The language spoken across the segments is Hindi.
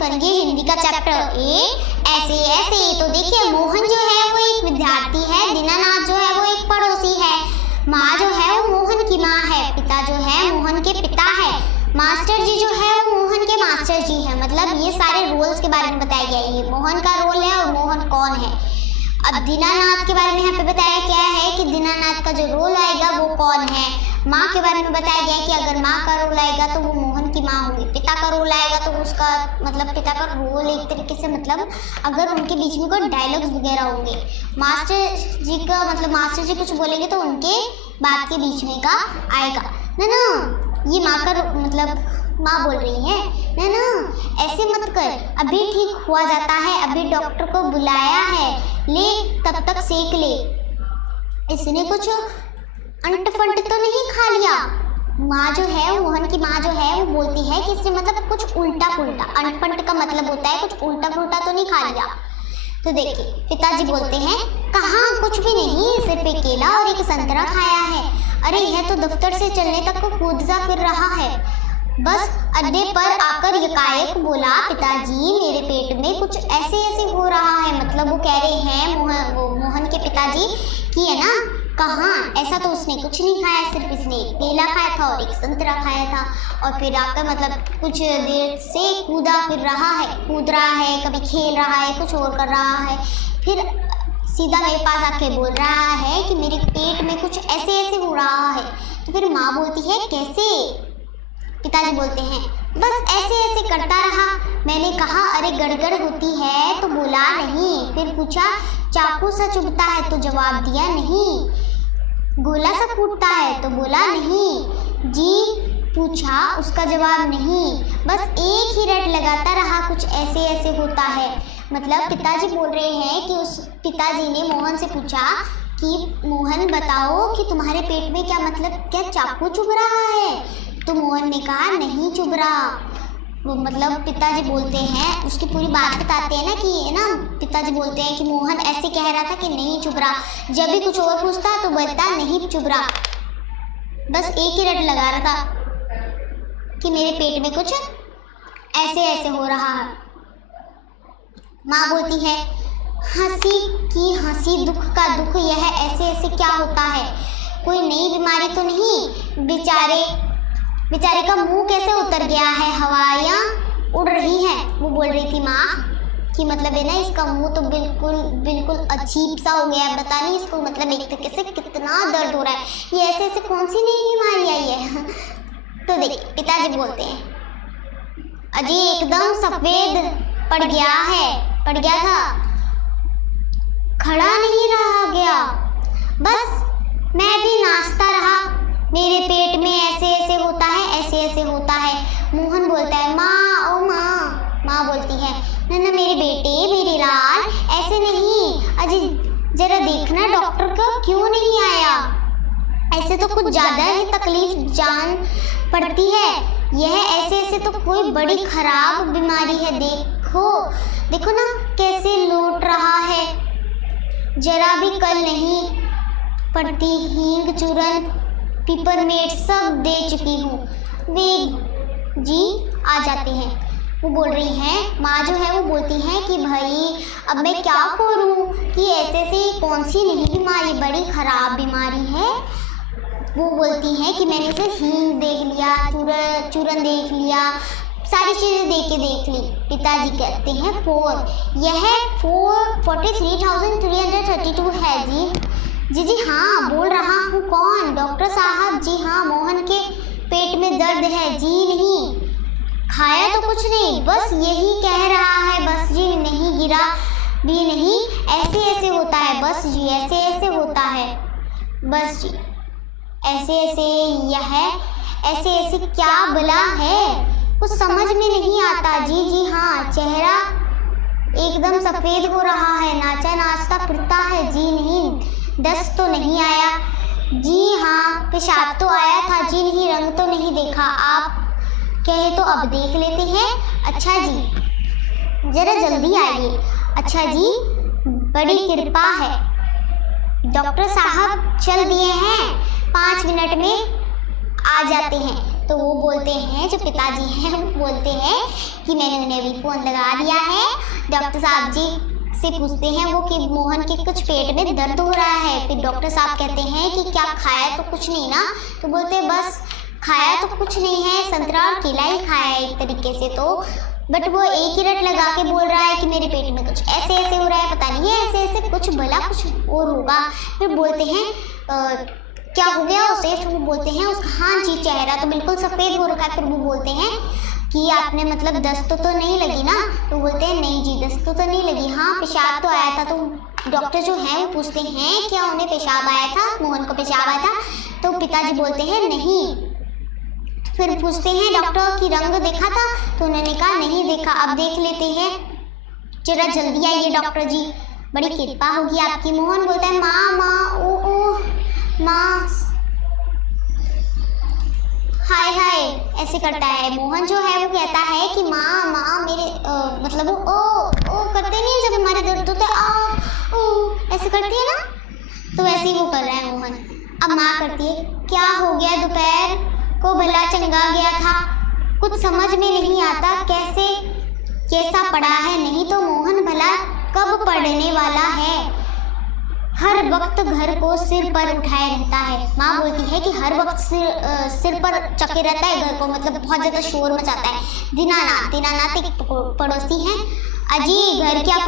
करेंगे हिंदी का चैप्टर ए ऐसे ऐसे। तो देखिए मोहन जो है वो एक विद्यार्थी है, दीनानाथ जो है वो एक पड़ोसी है, माँ जो है वो मोहन की माँ है, पिता जो है मोहन के पिता है, मास्टर जी जो है वो मोहन के मास्टर जी है। मतलब ये सारे रोल्स के बारे में बताया गया है, ये मोहन का रोल है और मोहन कौन है। अब दीनानाथ के बारे में यहाँ पे बताया क्या है कि दीनानाथ का जो रोल आएगा वो कौन है। माँ के बारे में बताया गया कि अगर माँ का रोल आएगा तो वो मोहन की माँ होगी, पिता का रोल आएगा तो उसका मतलब पिता का रोल एक तरीके से मतलब अगर उनके बीच में कोई डायलॉग्स वगैरह होंगे, मास्टर जी का मतलब मास्टर जी कुछ बोलेंगे तो उनके बात के बीच में का आएगा ना। ये माँ का मतलब माँ बोल रही है ना ऐसे मत कर, अभी ठीक हुआ जाता है, अभी डॉक्टर को बुलाया है, ले तब तक सेक ले। इसने कुछ अंट फंट तो नहीं खा लिया। माँ जो है मोहन की माँ जो है वो बोलती है कि इसने मतलब कुछ उल्टा पुल्टा, अंट फंट का मतलब होता है कुछ उल्टा पुल्टा तो नहीं खा लिया। तो देखिए पिताजी बोलते हैं कहाँ कुछ भी नहीं, सिर्फ एक केला और एक संतरा खाया है। अरे यह तो दफ्तर से चलने तक को कूदता फिर रहा है। बस अड्डे पर आकर यकायक बोला पिताजी मेरे पेट में कुछ ऐसे ऐसे हो रहा है। मतलब वो कह रहे हैं मोहन के पिताजी कि है ना कहाँ, ऐसा तो उसने कुछ नहीं खाया, सिर्फ इसने एक केला खाया था और एक संतरा खाया था और फिर आकर मतलब कुछ देर से कूद रहा है, कभी खेल रहा है, कुछ और कर रहा है, फिर सीधा मेरे पास आके बोल रहा है कि मेरे पेट में कुछ ऐसे ऐसे हो रहा है। तो फिर माँ बोलती है कैसे? पिताजी बोलते हैं बस ऐसे ऐसे करता रहा। मैंने कहा अरे गड़गड़ होती है तो बोला नहीं, फिर पूछा चाकू सा चुभता है तो जवाब दिया नहीं, गोला सा फूटता है तो बोला नहीं, जी पूछा उसका जवाब नहीं, बस एक ही रट लगाता रहा कुछ ऐसे ऐसे होता है। मतलब पिताजी बोल रहे हैं कि उस पिताजी ने मोहन से पूछा कि मोहन बताओ कि तुम्हारे पेट में क्या मतलब क्या चाकू चुभ रहा है? तो मोहन ने कहा नहीं चुभ रहा। वो मतलब पिताजी बोलते हैं उसकी पूरी बात बताते हैं ना कि है ना, पिताजी बोलते हैं कि मोहन ऐसे कह रहा था कि नहीं चुभ रहा, जब भी कुछ और पूछता तो बोलता नहीं चुभ रहा, बस एक ही रट लगा रहा था कि मेरे पेट में कुछ ऐसे ऐसे हो रहा है। माँ बोलती है हंसी की हंसी दुख का दुख, यह ऐसे ऐसे क्या होता है? कोई नई बीमारी तो नहीं? बेचारे का मुंह कैसे उतर गया है, हवाइयाँ उड़ रही हैं। वो बोल रही थी माँ कि मतलब है ना इसका मुंह तो बिल्कुल अजीब सा हो गया है, पता नहीं इसको मतलब एक तरीके से कितना दर्द हो रहा है, ये ऐसे ऐसे कौन सी नई बीमारी आई है। तो देखिए पिताजी बोलते हैं अजी एकदम सफेद पड़ गया था, खड़ा नहीं रहा गया, बस मैं भी नाचता रहा, मेरे पेट में ऐसे ऐसे होता है, ऐसे ऐसे होता है। मोहन बोलता है माँ ओ माँ। माँ बोलती है ना मेरे बेटे मेरे लाल ऐसे नहीं, अजी जरा देखना डॉक्टर को क्यों नहीं आया, ऐसे तो कुछ ज़्यादा ही तकलीफ जान पड़ती है, यह ऐसे ऐसे तो कोई बड़ी खराब बीमारी है, देखो ना कैसे लौट रहा है, जरा भी कल नहीं पड़ती, हींग चूरन पिपरमेंट सब दे चुकी हूँ, वे जी आ जाते हैं। वो बोल रही हैं माँ जो है वो बोलती हैं कि भाई अब मैं क्या करूँ कि ऐसे ऐसे कौन सी नहीं बीमारी बड़ी ख़राब बीमारी है। वो बोलती हैं कि मैंने उसे हींग देख लिया, चूरन देख लिया, सारी चीज़ें देख ली। पिताजी कहते हैं 4, यह 43,332 है जी हाँ बोल रहा हूँ। कौन? डॉक्टर साहब जी हाँ, मोहन के पेट में दर्द है जी, नहीं खाया तो कुछ नहीं, बस यही कह रहा है, बस जी नहीं गिरा भी नहीं, ऐसे ऐसे होता है, बस जी ऐसे ऐसे होता है, बस जी ऐसे ऐसे, यह ऐसे ऐसे क्या भला है, कुछ समझ में नहीं आता जी हाँ, चेहरा एकदम सफ़ेद हो रहा है, नाचता फिरता है जी नहीं, दस्त तो नहीं आया जी हाँ, पेशाब तो आया था जी नहीं, रंग तो नहीं देखा, आप कहे तो अब देख लेते हैं। अच्छा जी जरा जल्दी आइए, अच्छा जी बड़ी कृपा है, डॉक्टर साहब चल दिए हैं, 5 मिनट में आ जाते हैं। तो वो बोलते हैं, जो पिताजी हैं वो बोलते हैं कि मैंने उन्हें अभी फ़ोन लगा दिया है। डॉक्टर साहब जी से पूछते हैं वो कि मोहन के कुछ पेट में दर्द हो रहा है। फिर डॉक्टर साहब कहते हैं कि क्या खाया तो कुछ नहीं ना? तो बोलते हैं बस खाया तो कुछ नहीं है, संतरा और केला ही खाया है एक तरीके से। तो बट वो एक ही रट लगा के बोल रहा है कि मेरे पेट में कुछ ऐसे ऐसे हो रहा है, पता नहीं है ऐसे ऐसे कुछ भला कुछ और होगा। फिर बोलते हैं क्या हो गया उसे? तो वो बोलते हैं उसका हाँ जी चेहरा तो बिल्कुल सफ़ेद हो रखा है। फिर वो बोलते हैं कि आपने मतलब दस्त तो नहीं लगी ना? तो बोलते हैं नहीं जी दस्त तो नहीं लगी, हाँ पेशाब तो आया था। तो डॉक्टर जो है वो पूछते हैं क्या उन्हें पेशाब आया था, मोहन को पेशाब आया था? तो पिताजी बोलते हैं नहीं। फिर पूछते हैं डॉक्टर की रंग देखा था? तो उन्होंने कहा नहीं देखा, अब देख लेते हैं, जरा जल्दी आइए डॉक्टर जी, बड़ी कृपा होगी आपकी। मोहन बोलता है माँ माँ ओ माँ, हाय हाय ऐसे करता है। मोहन जो है वो कहता है कि माँ माँ मेरे मतलब वो ओ करते नहीं है जब हमारे दर्द होते आ ओ ऐसे करती है ना, तो वैसे ही वो कर रहा है मोहन। अब माँ करती है क्या हो गया, दोपहर को भला चंगा गया था, कुछ समझ में नहीं आता कैसा पड़ा है, नहीं तो मोहन भला कब पढ़ने वाला है, हर वक्त घर को सिर पर उठाए रहता है। माँ बोलती है कि हर वक्त सिर पर चके रहता है घर को, मतलब बहुत ज़्यादा शोर मचाता है। दीनानाथ एक पड़ोसी हैं, अजी घर क्या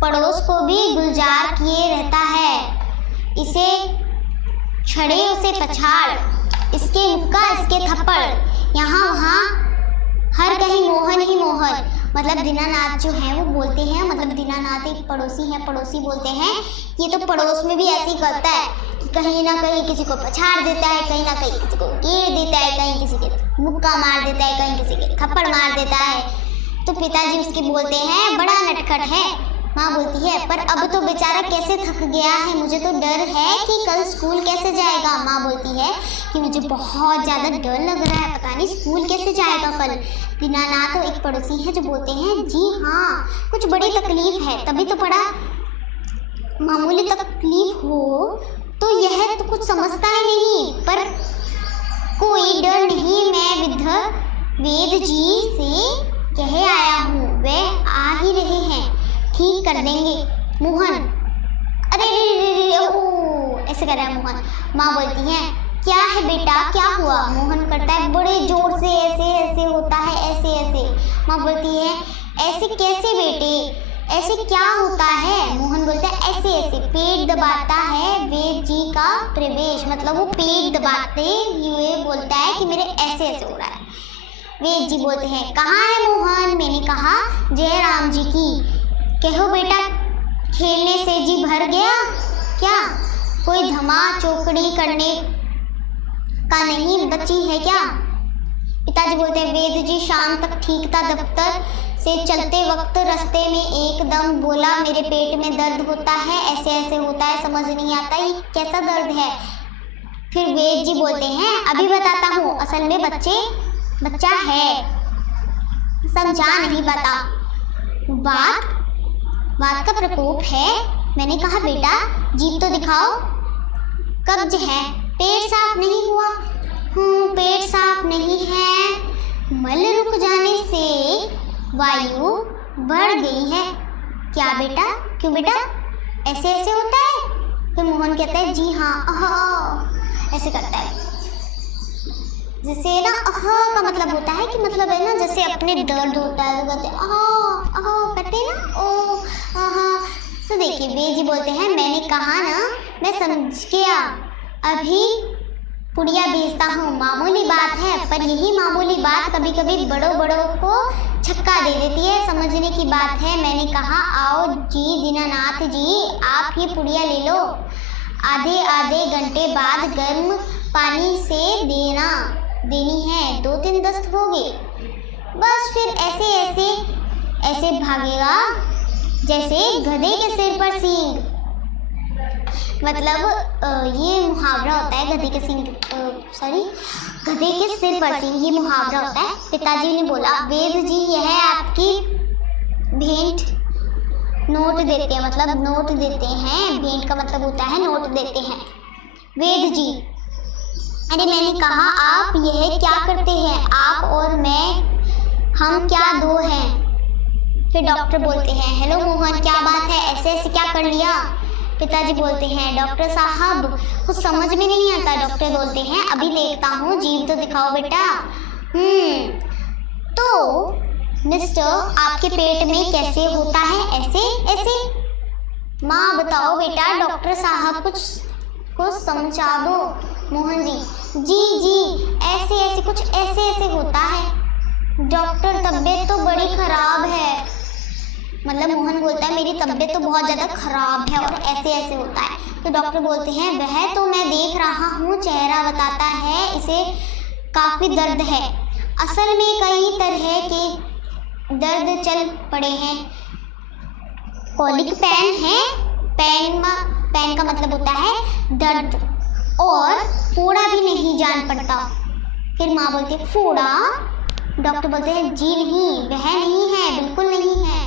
पड़ोस को भी गुलजार किए रहता है, इसे छड़े उसे पछाड़, इसके मुक्का इसके थप्पड़, यहाँ वहाँ हर कहीं मोहन ही मोहन। मतलब दीनानाथ जो है वो बोलते हैं, मतलब दीनानाथ एक पड़ोसी है, पड़ोसी बोलते हैं ये तो पड़ोस में भी ऐसे ही करता है कि कहीं ना कहीं किसी को पछाड़ देता है, कहीं ना कहीं किसी को घेर देता है, कहीं किसी के मुक्का मार देता है, कहीं किसी के थप्पड़ मार देता है। तो पिताजी उसके बोलते हैं बड़ा नटखट है। माँ बोलती है पर अब तो बेचारा कैसे थक गया है, मुझे तो डर है कि कल स्कूल कैसे जाएगा। माँ बोलती है कि मुझे बहुत ज़्यादा डर लग रहा है, पता नहीं स्कूल कैसे जाएगा कल। दीनानाथ तो एक पड़ोसी है जो बोलते हैं जी हाँ कुछ बड़ी तकलीफ है, तभी तो पड़ा, मामूली तकलीफ हो तो यह तो कुछ समझता ही नहीं, पर कोई डर नहीं, मैं वेद जी से कह आया हूँ, वे आ ही रहे हैं, ठीक कर देंगे। मोहन अरे ऐसे कर रहा है मोहन। माँ बोलती है क्या है बेटा क्या हुआ? मोहन करता है बड़े जोर से ऐसे ऐसे होता है ऐसे ऐसे। माँ बोलती है ऐसे कैसे बेटे, ऐसे क्या होता है? मोहन बोलता है ऐसे ऐसे, पेट दबाता है वेद जी का प्रवेश, मतलब वो पेट दबाते हुए बोलता है कि मेरे ऐसे ऐसे हो रहा है। वेद जी बोलते हैं कहाँ है मोहन? मैंने कहा जय राम जी की, कहो बेटा खेलने से जी भर गया क्या, कोई धमा चौकड़ी करने का नहीं बची है क्या? पिताजी बोलते हैं वेद जी शाम तक ठीक था, दफ्तर से चलते वक्त रास्ते में एकदम बोला मेरे पेट में दर्द होता है, ऐसे ऐसे होता है, समझ नहीं आता ये कैसा दर्द है। फिर वेद जी बोलते हैं अभी बताता हूँ, असल में बच्चा है, समझा नहीं बता, बात का प्रकोप है। मैंने कहा बेटा जीभ तो दिखाओ, कब्ज है, पेट साफ नहीं हुआ? पेट साफ नहीं है, मल रुक जाने से वायु बढ़ गई है। क्या बेटा, क्यों बेटा ऐसे ऐसे होता है? फिर मोहन कहता है जी हाँ ऐसे करता है, जैसे ना का मतलब होता है कि मतलब है ना जैसे अपने दर्द होता है तो कहते करते हैं ना ओ तो देखिए वेद जी बोलते हैं मैंने कहा ना मैं समझ गया, अभी पुड़िया बेचता हूँ, मामूली बात है, पर यही मामूली बात कभी कभी बड़ों को छक्का दे देती है, समझने की बात है। मैंने कहा आओ जी दीनानाथ जी आप ये पुड़िया ले लो, आधे घंटे बाद गर्म पानी से देनी है, 2-3 दस्त हो गए, बस फिर ऐसे भागेगा जैसे गधे के सिर पर सींग। मतलब ये मुहावरा होता है गधे के सिर पर सींग, ये मुहावरा होता है। पिताजी ने बोला वेद जी यह आपकी भेंट नोट देते हैं, मतलब नोट देते हैं, भेंट का मतलब होता है नोट देते हैं। वेद जी अरे मैंने कहा आप यह क्या करते हैं, आप और मैं, हम क्या दो हैं। फिर डॉक्टर बोलते हैं, हेलो मोहन क्या बात है, ऐसे ऐसे क्या कर लिया। पिताजी बोलते हैं, डॉक्टर साहब कुछ समझ में नहीं आता। डॉक्टर बोलते हैं, अभी देखता हूँ, जीभ तो दिखाओ बेटा। तो मिस्टर आपके पेट में कैसे होता है, ऐसे ऐसे। माँ बताओ बेटा, डॉक्टर साहब कुछ समझा दो। मोहन जी ऐसे ऐसे कुछ ऐसे ऐसे होता है। डॉक्टर तबीयत तो बड़ी खराब है। मतलब मोहन बोलता है, मेरी तबीयत तो बहुत ज़्यादा खराब है और ऐसे ऐसे होता है। तो डॉक्टर बोलते हैं, वह तो मैं देख रहा हूँ, चेहरा बताता है इसे काफ़ी दर्द है। असल में कई तरह के दर्द चल पड़े हैं। कॉलिक पेन है, पेन का मतलब होता है दर्द, और फोड़ा भी नहीं जान पड़ता। फिर माँ बोलती है, फोड़ा। डॉक्टर बोलते हैं, जी नहीं, वह नहीं है, बिल्कुल नहीं है।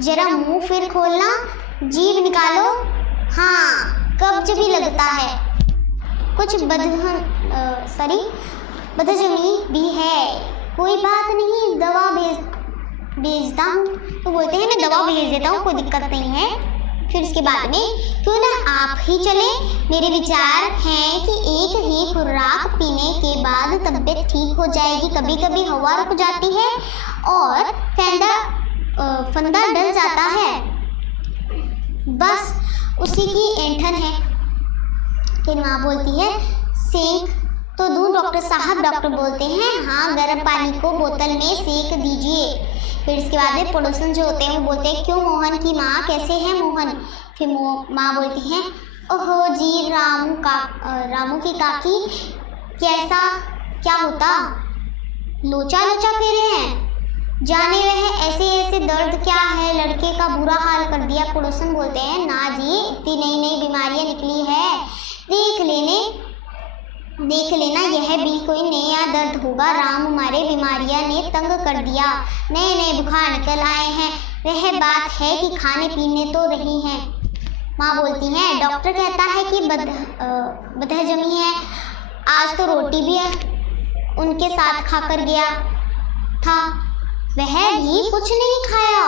जरा मुंह फिर खोलना, जीभ निकालो। हाँ, कब्ज भी लगता है, कुछ बदहजमी भी है। कोई बात नहीं, दवा भेजता हूँ। तो बोलते हैं, मैं दवा भेज देता हूँ, कोई दिक्कत नहीं है। फिर उसके बाद में, क्यों ना आप ही चले। मेरे विचार हैं कि एक ही खुराक पीने के बाद तबीयत ठीक हो जाएगी। कभी कभी हवा रुक जाती है और फंदा डल जाता है, बस उसी की ऐंठन है। फिर माँ बोलती है, सेंक तो दूं डॉक्टर साहब। डॉक्टर बोलते हैं, हाँ, गर्म पानी को बोतल में सेक दीजिए। फिर इसके बाद में पड़ोसन जो होते हैं वो बोलते हैं, क्यों मोहन की माँ, कैसे है मोहन। फिर माँ बोलती हैं, ओहो जी, रामू की काकी, कैसा क्या होता, लोचा लोचा फेरे हैं, जाने वह ऐसे ऐसे दर्द क्या है, लड़के का बुरा हाल कर दिया। पड़ोसन बोलते हैं, ना जी, इतनी नई नई बीमारियां निकली है, देख लेना, यह भी कोई नया दर्द होगा। राम हमारे बीमारियां ने तंग कर दिया, नए नए बुखार निकल आए हैं। वह बात है कि खाने पीने तो रही हैं। माँ बोलती हैं, डॉक्टर कहता है कि बदहजमी है। आज तो रोटी भी उनके साथ खाकर गया था, वह भी कुछ नहीं खाया।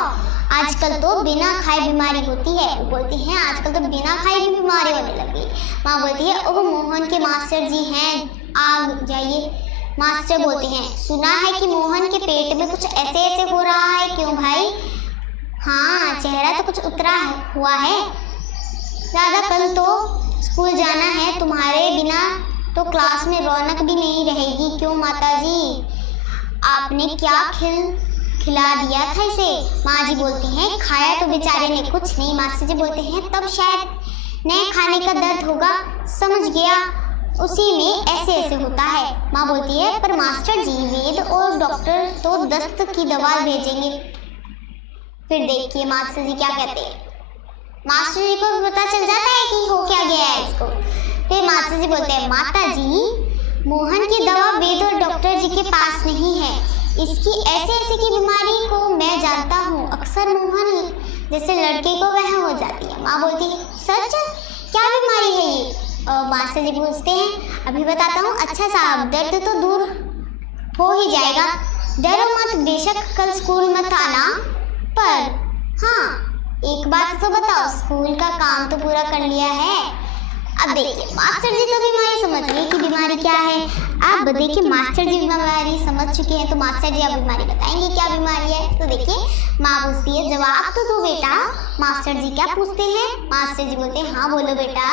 आजकल तो बिना खाए बीमारी होती है। वो बोलती हैं, आजकल तो बिना खाए भी बीमारी होने लगी। माँ बोलती है, ओह मोहन के मास्टर जी हैं, आ जाइए। मास्टर बोलते हैं, सुना है कि मोहन के पेट में कुछ ऐसे ऐसे हो रहा है, क्यों भाई। हाँ, चेहरा तो कुछ उतरा हुआ है। दादा, कल तो स्कूल जाना है, तुम्हारे बिना तो क्लास में रौनक भी नहीं रहेगी। क्यों माताजी, आपने क्या खिला दिया था इसे। माँ जी बोलती हैं, खाया तो बेचारे ने कुछ नहीं। मास्टर जी बोलते हैं, तब शायद नए खाने का दर्द होगा, समझ गया, उसी में ऐसे ऐसे होता है। माँ बोलती है, पर मास्टर जी, वेद और डॉक्टर तो दस्त की दवा भेजेंगे। फिर देखिए मास्टर जी क्या कहते हैं। मास्टर जी को पता चल जाता है कि हो क्या गया है इसको। फिर मास्टर जी बोलते हैं, माता जी, मोहन की दवा वेद और डॉक्टर जी के पास नहीं है। इसकी ऐसे ऐसे की बीमारी को मैं जानता हूँ। अक्सर मोहन जैसे लड़के को वह हो जाती है। माँ बोलती है, सच, क्या बीमारी है ये। मास्टर जी पूछते हैं, अभी बताता हूँ। अच्छा साहब, दर्द तो दूर हो ही जाएगा, डरो मत, बेशक कल स्कूल मत आना, पर हाँ एक बात तो बताओ, स्कूल का काम तो पूरा कर लिया है। अब देखिए मास्टर जी तो बीमारी समझ गए कि बीमारी क्या है। अब देखिए मास्टर जी बीमारी समझ चुके हैं, तो मास्टर जी अब बीमारी बताएंगे क्या बीमारी है। तो देखिए माँ पूछती है, जवाब तो दो बेटा। मास्टर जी क्या पूछते हैं। मास्टर जी बोलते हैं, हाँ बोलो बेटा।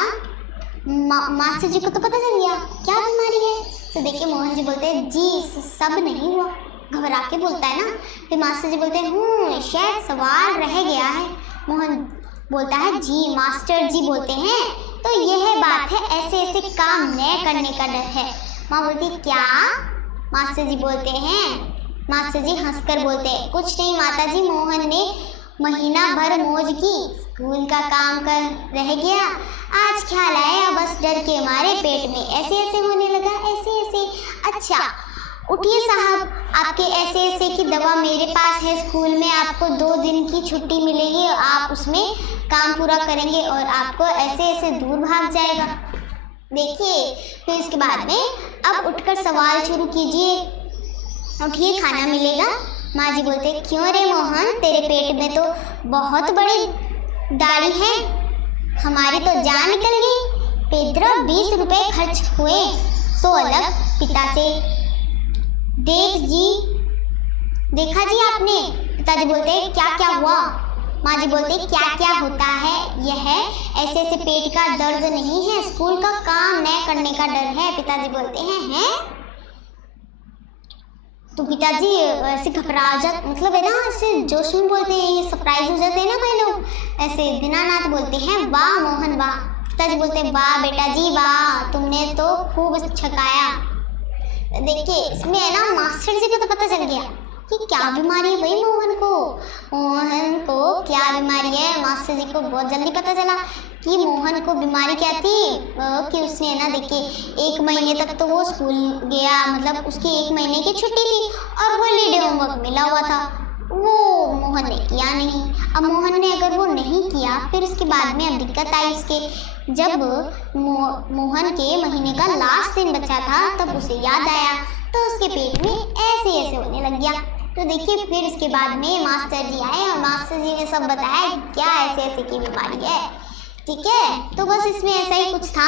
मास्टर जी को तो पता चल गया क्या बीमारी है। तो देखिए मोहन जी बोलते हैं, जी सब नहीं हुआ, घबरा के बोलता है ना। फिर मास्टर जी बोलते हैं, शायद सवाल रह गया है। मोहन बोलता है, जी। मास्टर जी बोलते हैं, तो यह बात है, ऐसे ऐसे काम न करने का डर है। माँ बोलती है, क्या। मास्टर जी बोलते हैं, मास्टर जी हंसकर बोलते हैं, कुछ नहीं माता जी, मोहन ने महीना भर मौज की, स्कूल का काम कर रह गया, आज ख्याल आया, बस डर के मारे पेट में ऐसे ऐसे होने लगा, ऐसे ऐसे। अच्छा उठिए साहब, आपके ऐसे ऐसे की दवा मेरे पास है, स्कूल में आपको 2 दिन की छुट्टी मिलेगी और आप उसमें काम पूरा करेंगे और आपको ऐसे ऐसे दूर भाग जाएगा। देखिए फिर इसके बाद में अब उठकर सवाल शुरू कीजिए। उठिए, खाना मिलेगा। माँ जी बोलते, क्यों रे मोहन, तेरे पेट में तो बहुत बड़ी दाढ़ी है, हमारी तो जान निकल गई। पेड्रो 20 रुपए खर्च हुए, सो अलग। पिता से, देखा जी आपने। पिताजी बोलते, क्या क्या हुआ? माँ जी बोलते, क्या क्या होता है, यह ऐसे ऐसे पेट का दर्द नहीं है, स्कूल का काम न करने का डर है। पिताजी बोलते हैं? तो पिताजी ऐसे घबरा जाते, मतलब है ना, ऐसे जोश में बोलते हैं, ये सरप्राइज हो जाते हैं ना कई लोग। ऐसे दीनानाथ बोलते हैं, वाह मोहन वाह। पिताजी बोलते हैं, वाह बेटा जी वाह, तुमने तो खूब छकाया। देखिए इसमें है ना, मास्टर जी को तो पता चल गया कि क्या बीमारी है भाई मोहन को क्या बीमारी है। मास्टर जी को बहुत जल्दी पता चला कि मोहन को बीमारी क्या थी, कि उसने ना, देखिए 1 महीने तक तो वो स्कूल गया, मतलब उसकी 1 महीने की छुट्टी थी और हॉलीडे होमवर्क मिला हुआ था, वो मोहन ने किया नहीं। अब मोहन ने अगर वो नहीं किया, फिर उसके बाद में अब दिक्कत आई उसके, जब मोहन के महीने का लास्ट दिन बचा था, तब उसे याद आया, तो उसके पेट में ऐसे ऐसे होने लग गया। तो देखिए फिर इसके बाद में मास्टर जी आए और मास्टर जी ने सब बताया क्या ऐसे ऐसे की बीमारी है। ठीक है, तो बस इसमें ऐसा ही कुछ था।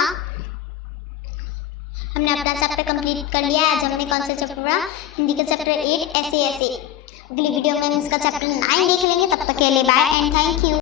हमने अपना चैप्टर कंप्लीट कर लिया। आज हमने कौन सा चैप्टर पढ़ा? हिंदी का चैप्टर 8 ऐसे ऐसे। अगली वीडियो में हम इसका चैप्टर 9 देख लेंगे। तब तक के लिए बाय एंड थैंक यू।